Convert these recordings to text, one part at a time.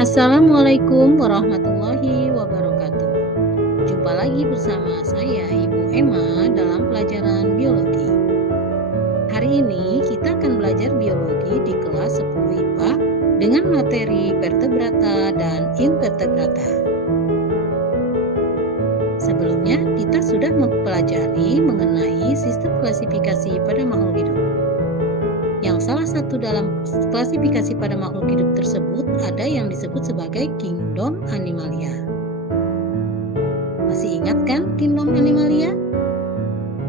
Assalamualaikum warahmatullahi wabarakatuh. Jumpa lagi bersama saya Ibu Emma dalam pelajaran biologi. Hari ini kita akan belajar biologi di kelas 10 IPA dengan materi vertebrata dan invertebrata. Sebelumnya kita sudah mempelajari mengenai sistem klasifikasi pada makhluk hidup. Yang salah satu dalam klasifikasi pada makhluk hidup tersebut ada yang disebut sebagai kingdom Animalia. Masih ingat kan kingdom Animalia?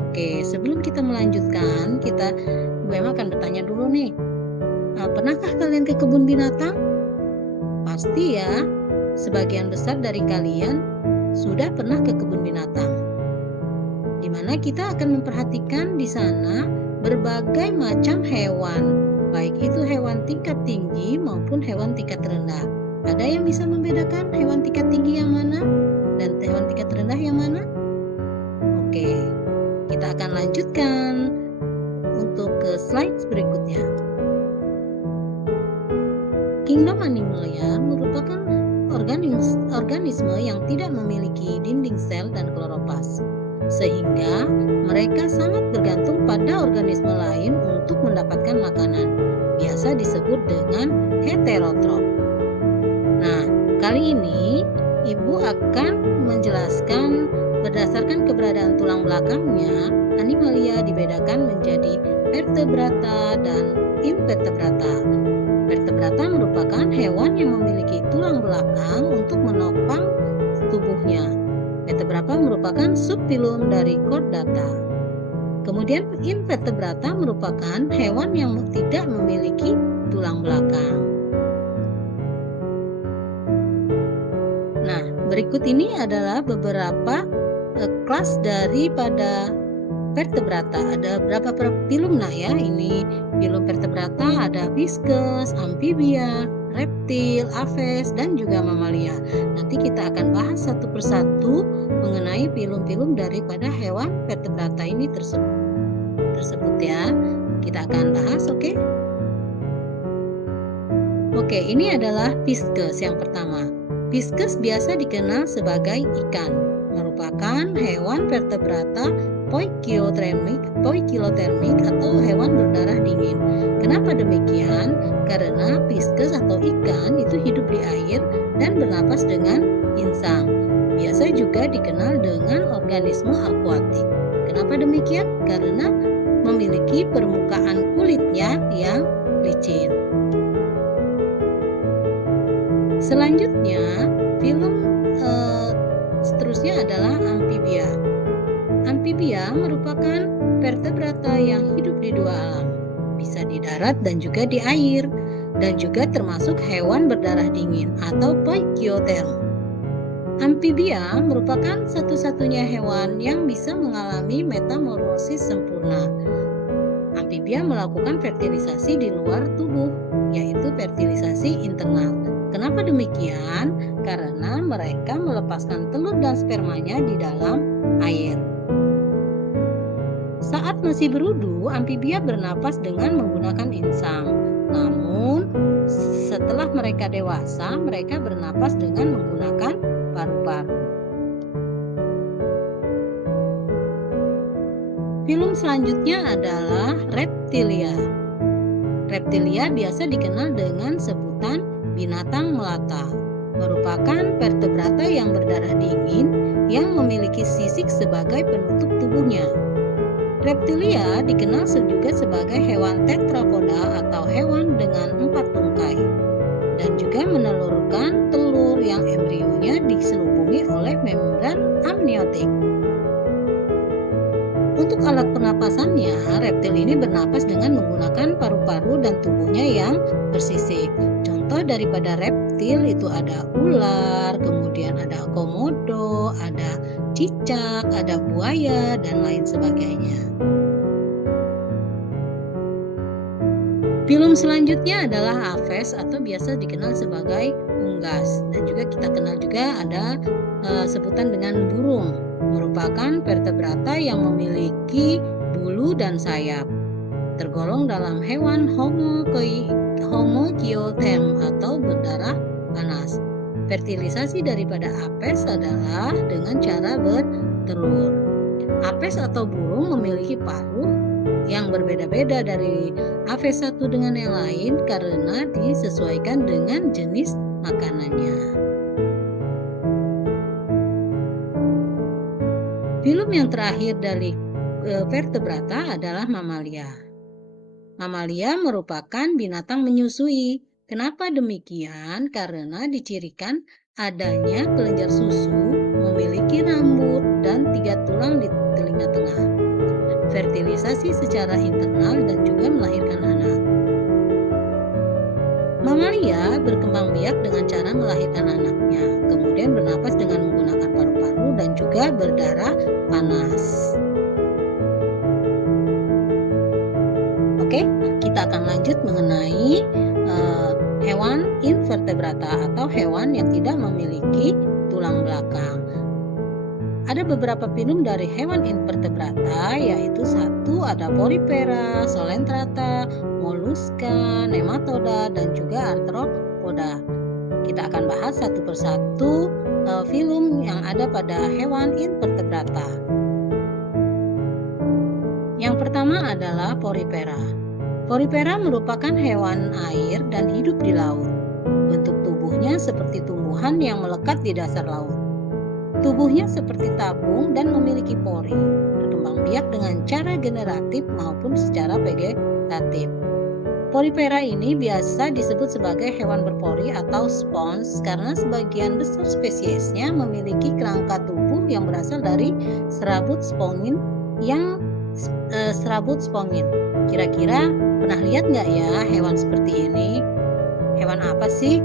Oke, sebelum kita melanjutkan, Ibu Emma akan bertanya dulu nih. Pernahkah kalian ke kebun binatang? Pasti ya, sebagian besar dari kalian sudah pernah ke kebun binatang. Di mana kita akan memperhatikan di sana berbagai macam hewan, baik itu hewan tingkat tinggi maupun hewan tingkat rendah. Ada yang bisa membedakan hewan tingkat tinggi yang mana dan hewan tingkat rendah yang mana? Oke, kita akan lanjutkan untuk ke slide berikutnya. Kingdom Animalia merupakan organisme yang tidak memiliki dinding sel dan kloroplas, sehingga mereka sangat bergantung pada organisme lain untuk mendapatkan makanan. Biasa disebut dengan heterotrof. Nah, kali ini Ibu akan menjelaskan berdasarkan keberadaan tulang belakangnya, Animalia dibedakan menjadi vertebrata dan invertebrata. Vertebrata merupakan hewan yang memiliki tulang belakang untuk menopang tubuhnya. Vertebrata merupakan subfilum dari Chordata. Kemudian invertebrata merupakan hewan yang tidak memiliki tulang belakang. Nah, berikut ini adalah beberapa kelas daripada vertebrata. Ada berapa filum ya? Ini filum vertebrata ada viscus, amphibia, reptil, aves, dan juga mamalia. Nanti kita akan bahas satu persatu mengenai filum-filum daripada hewan vertebrata ini tersebut ya. Kita akan bahas, oke? Oke, ini adalah viscus yang pertama. Viscus biasa dikenal sebagai ikan, merupakan hewan vertebrata poikilothermik atau hewan berdarah dingin. Kenapa demikian? Karena viscus atau ikan itu hidup di air dan bernapas dengan insang. Biasa juga dikenal dengan organisme akuatik. Kenapa demikian? Karena memiliki permukaan kulitnya yang licin. Selanjutnya, filum seterusnya adalah amphibia. Amphibia merupakan vertebrata yang hidup di dua alam, bisa di darat dan juga di air, dan juga termasuk hewan berdarah dingin atau poikilotherm. Amphibia merupakan satu-satunya hewan yang bisa mengalami metamorfosis sempurna. Amphibia melakukan fertilisasi di luar tubuh, yaitu fertilisasi internal. Kenapa demikian? Karena mereka melepaskan telur dan spermanya di dalam air. Saat masih berudu, amphibia bernapas dengan menggunakan insang. Namun, setelah mereka dewasa, mereka bernapas dengan menggunakan paru-paru. Filum selanjutnya adalah reptilia. Reptilia biasa dikenal dengan sebutan binatang melata, merupakan vertebrata yang berdarah dingin yang memiliki sisik sebagai penutup tubuhnya. Reptilia dikenal juga sebagai hewan tetrapoda atau hewan dengan 4 tungkai, dan juga menelurkan telur yang embrionya diselubungi oleh membran amniotik. Untuk alat pernapasannya, reptil ini bernapas dengan menggunakan paru-paru dan tubuhnya yang bersisik. Contoh daripada reptil itu ada ular, kemudian ada komodo, ada cicak, ada buaya, dan lain sebagainya. Filum selanjutnya adalah aves atau biasa dikenal sebagai unggas, dan juga kita kenal juga ada sebutan dengan burung, merupakan vertebrata yang memiliki bulu dan sayap. Tergolong dalam hewan homokiotherm atau berdarah panas. Fertilisasi daripada apes adalah dengan cara bertelur. Apes atau burung memiliki paruh yang berbeda-beda dari apes satu dengan yang lain karena disesuaikan dengan jenis makanannya. Filum yang terakhir dari vertebrata adalah mamalia. Mamalia merupakan binatang menyusui. Kenapa demikian? Karena dicirikan adanya kelenjar susu, memiliki rambut, dan 3 tulang di telinga tengah. Fertilisasi secara internal dan juga melahirkan anak. Mamalia berkembang biak dengan cara melahirkan anaknya, kemudian bernapas dengan menggunakan paru-paru dan juga berdarah panas. Oke, kita akan lanjut mengenai hewan invertebrata atau hewan yang tidak memiliki tulang belakang. Ada beberapa filum dari hewan invertebrata, yaitu satu ada Porifera, Solentrata, Mollusca, Nematoda, dan juga Arthropoda. Kita akan bahas satu persatu filum yang ada pada hewan invertebrata. Yang pertama adalah Porifera. Porifera merupakan hewan air dan hidup di laut. Bentuk tubuhnya seperti tumbuhan yang melekat di dasar laut. Tubuhnya seperti tabung dan memiliki pori. Berkembang biak dengan cara generatif maupun secara vegetatif. Porifera ini biasa disebut sebagai hewan berpori atau spons karena sebagian besar spesiesnya memiliki kerangka tubuh yang berasal dari serabut spongin. Kira-kira pernah lihat nggak ya hewan seperti ini? Hewan apa sih?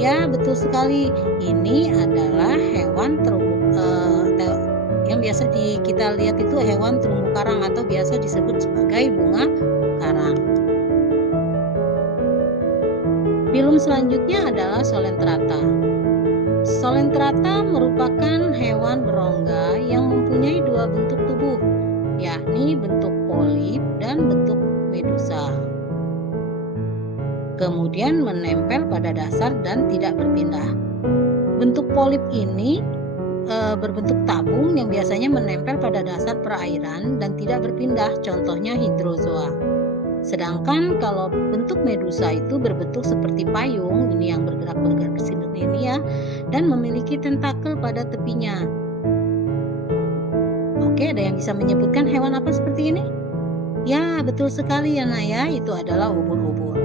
Ya, betul sekali. Ini adalah hewan yang biasa kita lihat itu hewan terumbu karang atau biasa disebut sebagai bunga karang. Filum selanjutnya adalah Solentrata. Solentrata merupakan hewan berongga yang mempunyai 2 bentuk tubuh, yakni bentuk polip dan bentuk medusa. Kemudian menempel pada dasar dan tidak berpindah. Bentuk polip ini berbentuk tabung yang biasanya menempel pada dasar perairan dan tidak berpindah, contohnya hidrozoa. Sedangkan kalau bentuk medusa itu berbentuk seperti payung, ini yang bergerak-bergerak di sini ya, dan memiliki tentakel pada tepinya. Oke, ada yang bisa menyebutkan hewan apa seperti ini? Ya, betul sekali ya Nak ya, itu adalah ubur-ubur.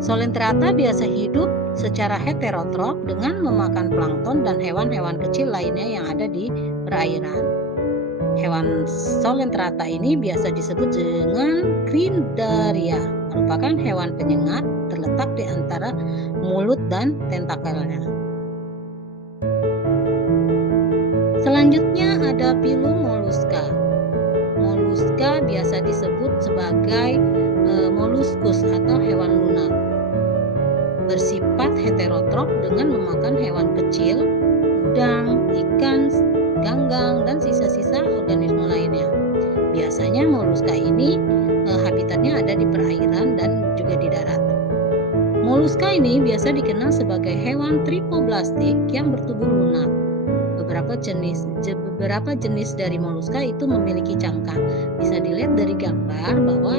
Solentrata biasa hidup secara heterotrof dengan memakan plankton dan hewan-hewan kecil lainnya yang ada di perairan. Hewan Solentrata ini biasa disebut dengan Cnidaria, merupakan hewan penyengat terletak di antara mulut dan tentakelnya. Selanjutnya ada filum Mollusca. Mollusca biasa disebut sebagai molluscus atau hewan lunak. Bersifat heterotrof dengan memakan hewan kecil, udang, ikan, ganggang, dan sisa-sisa organisme lainnya. Biasanya Mollusca ini habitatnya ada di perairan dan juga di darat. Mollusca ini biasa dikenal sebagai hewan tripoblastik yang bertubuh lunak. Beberapa jenis dari Mollusca itu memiliki cangkang. Bisa dilihat dari gambar bahwa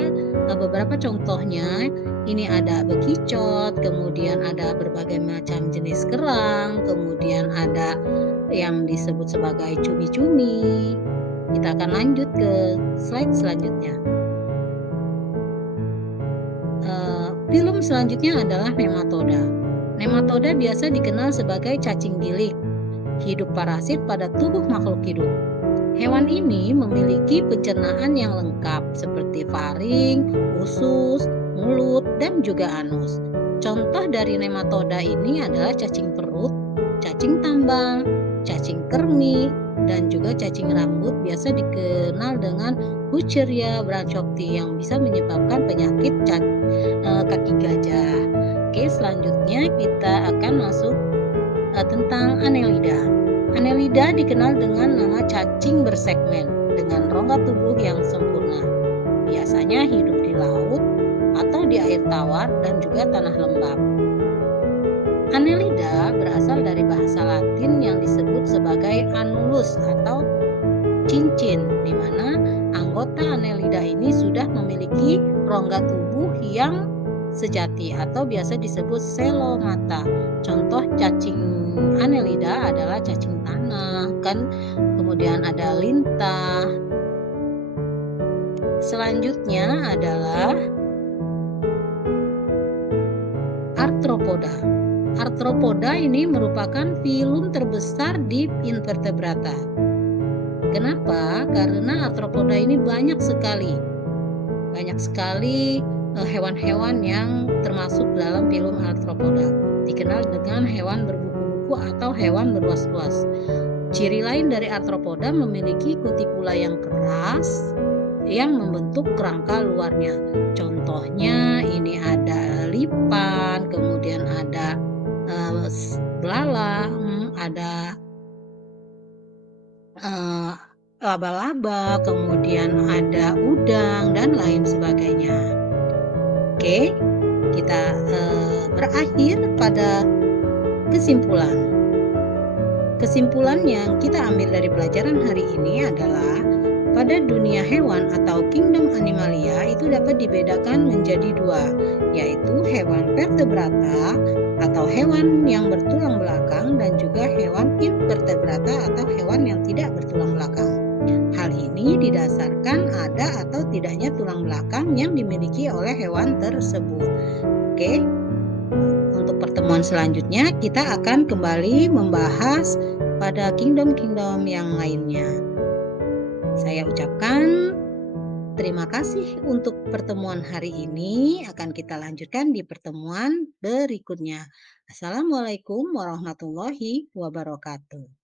beberapa contohnya ini ada bekicot, kemudian ada berbagai macam jenis kerang, kemudian ada yang disebut sebagai cumi-cumi. Kita akan lanjut ke slide selanjutnya. Filum selanjutnya adalah Nematoda. Nematoda biasa dikenal sebagai cacing gilik, hidup parasit pada tubuh makhluk hidup. Hewan ini memiliki pencernaan yang lengkap seperti faring, usus, mulut, dan juga anus. Contoh dari nematoda ini adalah cacing perut, cacing tambang, cacing kermi, dan juga cacing rambut biasa dikenal dengan Wucheria brachypti yang bisa menyebabkan penyakit kaki gajah. Oke, selanjutnya kita akan masuk tentang Annelida. Annelida dikenal dengan nama cacing bersegmen dengan rongga tubuh yang sempurna. Biasanya hidup di laut atau di air tawar dan juga tanah lembab. Annelida berasal sebagai anulus atau cincin, di mana anggota Annelida ini sudah memiliki rongga tubuh yang sejati atau biasa disebut selomata. Contoh cacing Annelida adalah cacing tanah, kan, kemudian ada lintah. Selanjutnya adalah arthropoda. Arthropoda ini merupakan filum terbesar di invertebrata. Kenapa? Karena arthropoda ini banyak sekali hewan-hewan yang termasuk dalam filum arthropoda. Dikenal dengan hewan berbuku-buku atau hewan berwas-was. Ciri lain dari arthropoda memiliki kutikula yang keras yang membentuk kerangka luarnya. Contohnya ini ada lipan, kemudian ada belalang, ada laba-laba, kemudian ada udang dan lain sebagainya. Oke, kita berakhir pada kesimpulan. Kesimpulan yang kita ambil dari pelajaran hari ini adalah pada dunia hewan atau kingdom animalia itu dapat dibedakan menjadi dua, yaitu hewan vertebrata atau hewan yang bertulang belakang dan juga hewan invertebrata atau hewan yang tidak bertulang belakang. Hal ini didasarkan ada atau tidaknya tulang belakang yang dimiliki oleh hewan tersebut. Oke. Untuk pertemuan selanjutnya kita akan kembali membahas pada kingdom-kingdom yang lainnya. Saya ucapkan terima kasih untuk pertemuan hari ini. Akan kita lanjutkan di pertemuan berikutnya. Assalamualaikum warahmatullahi wabarakatuh.